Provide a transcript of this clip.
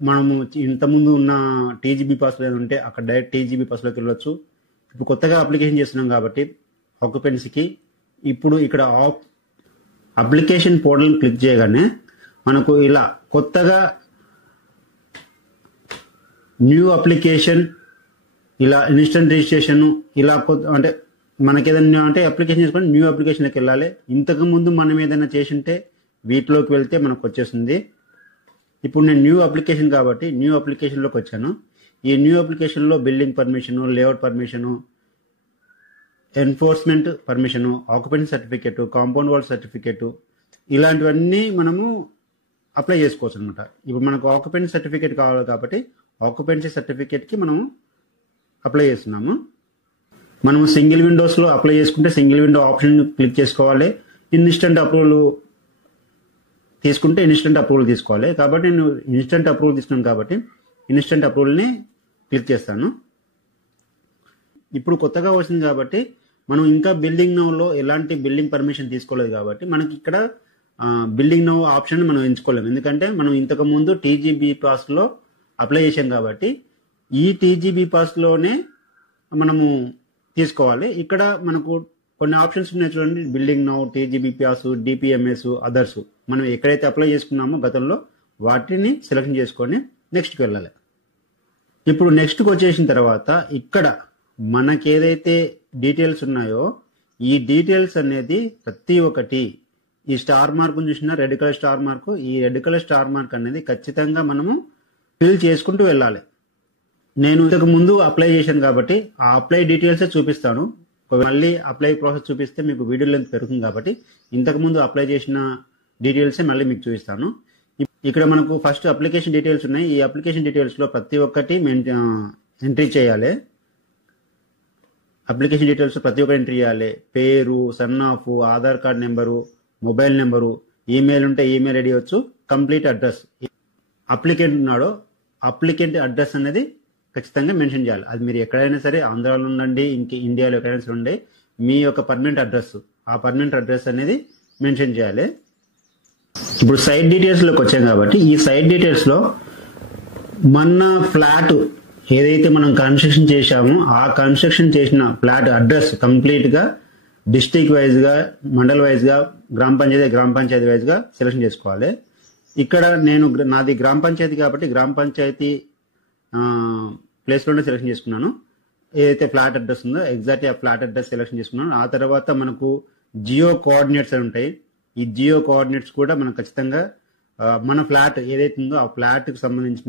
మనము ఇంతకుముందు ఉన్న టీజీబీ పాస్లో ఏది ఉంటే అక్కడ డైరెక్ట్ టీజీబీ పాస్లోకి వెళ్ళొచ్చు. ఇప్పుడు కొత్తగా అప్లికేషన్ చేస్తున్నాం కాబట్టి ఆక్యుపెన్సీకి ఇప్పుడు ఇక్కడ అప్లికేషన్ పోర్టల్ క్లిక్ చేయగానే మనకు ఇలా కొత్తగా న్యూ అప్లికేషన్, ఇలా ఇన్స్టెంట్ రిజిస్ట్రేషన్, ఇలా అంటే మనకి ఏదైనా అంటే అప్లికేషన్ చేసుకొని న్యూ అప్లికేషన్లోకి వెళ్ళాలి. ఇంతకు ముందు మనం ఏదైనా చేసింటే వీటిలోకి వెళ్తే మనకు వచ్చేస్తుంది. ఇప్పుడు నేను న్యూ అప్లికేషన్ కాబట్టి న్యూ అప్లికేషన్లోకి వచ్చాను. ఈ న్యూ అప్లికేషన్లో building permission, layout permission, enforcement permission, occupancy certificate, compound wall certificate, ఇలాంటివన్నీ మనము అప్లై చేసుకోవచ్చు అనమాట. ఇప్పుడు మనకు ఆక్యుపెన్సీ సర్టిఫికేట్ కావాలి కాబట్టి ఆక్యుపెన్సీ సర్టిఫికేట్కి మనము అప్లై చేస్తున్నాము. మనము సింగిల్ విండోస్లో అప్లై చేసుకుంటే సింగిల్ విండో ఆప్షన్ క్లిక్ చేసుకోవాలి. ఇన్స్టెంట్ అప్రూవల్ తీసుకుంటే ఇన్స్టెంట్ అప్రూవల్ తీసుకోవాలి. కాబట్టి నేను ఇన్స్టెంట్ అప్రూవల్ తీసుకున్నాను కాబట్టి ఇన్స్టెంట్ అప్రూవల్ని క్లిక్ చేస్తాను. ఇప్పుడు కొత్తగా వచ్చింది కాబట్టి మనం ఇంకా బిల్డింగ్ నౌలో ఎలాంటి బిల్డింగ్ పర్మిషన్ తీసుకోలేదు కాబట్టి మనకి ఇక్కడ బిల్డింగ్ నౌ ఆప్షన్ మనం ఎంచుకోలేము. ఎందుకంటే మనం ఇంతకు ముందు టీజీబీ పాస్లో అప్లై చేసాం కాబట్టి ఈ టీజీబీ పాస్లోనే మనము తీసుకోవాలి. ఇక్కడ మనకు కొన్ని ఆప్షన్స్ ఉన్నాయి చూడండి, building now, TGB pass, DPMS, others. మనం ఎక్కడైతే అప్లై చేసుకున్నామో గతంలో వాటిని సెలెక్షన్ చేసుకొని నెక్స్ట్కి వెళ్ళాలి. ఇప్పుడు నెక్స్ట్కి వచ్చేసిన తర్వాత ఇక్కడ మనకి ఏదైతే డీటెయిల్స్ ఉన్నాయో ఈ డీటెయిల్స్ అనేది ప్రతి ఒక్కటి ఈ స్టార్ మార్క్ చూసిన రెడ్ కలర్ స్టార్ మార్క్, ఈ రెడ్ కలర్ స్టార్ మార్క్ అనేది ఖచ్చితంగా మనము ఫిల్ చేసుకుంటూ వెళ్ళాలి. నేను ఇంతకు ముందు అప్లై చేశాను కాబట్టి ఆ అప్లై డీటెయిల్స్ చూపిస్తాను. మళ్ళీ అప్లై ప్రాసెస్ చూపిస్తే మీకు వీడియో లెంత్ పెరుగుతుంది కాబట్టి ఇంతకు ముందు అప్లై చేసిన డీటెయిల్సే మళ్ళీ మీకు చూపిస్తాను. ఇక్కడ మనకు ఫస్ట్ అప్లికేషన్ డీటెయిల్స్ ఉన్నాయి. ఈ అప్లికేషన్ డీటెయిల్స్ లో ప్రతి ఒక్కటి ఎంట్రీ చేయాలి. అప్లికేషన్ డీటెయిల్స్ ప్రతి ఒక్కటి ఎంట్రీ చేయాలి. పేరు, son of, Aadhaar card number, mobile number, email ఉంటే ఈమెయిల్ ఐడి వచ్చు, కంప్లీట్ అడ్రస్. అప్లికెంట్ ఉన్నాడో అప్లికెంట్ అడ్రస్ అనేది ఖచ్చితంగా మెన్షన్ చేయాలి. అది మీరు ఎక్కడైనా సరే, ఆంధ్రాలో ఉండండి, ఇంక ఇండియాలో ఎక్కడైనా సరే ఉండే, మీ యొక్క పర్మనెంట్ అడ్రస్, ఆ పర్మనెంట్ అడ్రస్ అనేది మెన్షన్ చేయాలి. ఇప్పుడు సైట్ డీటెయిల్స్ లోకి వచ్చాం కాబట్టి ఈ సైట్ డీటెయిల్స్ లో మన ఫ్లాట్ ఏదైతే మనం కన్స్ట్రక్షన్ చేశామో ఆ కన్స్ట్రక్షన్ చేసిన ఫ్లాట్ అడ్రస్ కంప్లీట్ గా డిస్ట్రిక్ట్ వైజ్ గా, మండల్ వైజ్ గా, గ్రామ పంచాయతీ వైజ్ గా సెలెక్షన్ చేసుకోవాలి. ఇక్కడ నేను నాది గ్రామ పంచాయతీ కాబట్టి గ్రామ పంచాయతీ ప్లేస్ లోనే సెలెక్షన్ చేసుకున్నాను. ఏదైతే ఫ్లాట్ అడ్రస్ ఉందో ఎగ్జాక్ట్ ఆ ఫ్లాట్ అడ్రస్ సెలెక్షన్ చేసుకున్నాను. ఆ తర్వాత మనకు జియో కోఆర్డినేట్స్ అని ఉంటాయి. ఈ జియో కోఆర్డినేట్స్ కూడా మనం ఖచ్చితంగా మన ఫ్లాట్ ఏదైతే ఉందో ఆ ఫ్లాట్ కి సంబంధించిన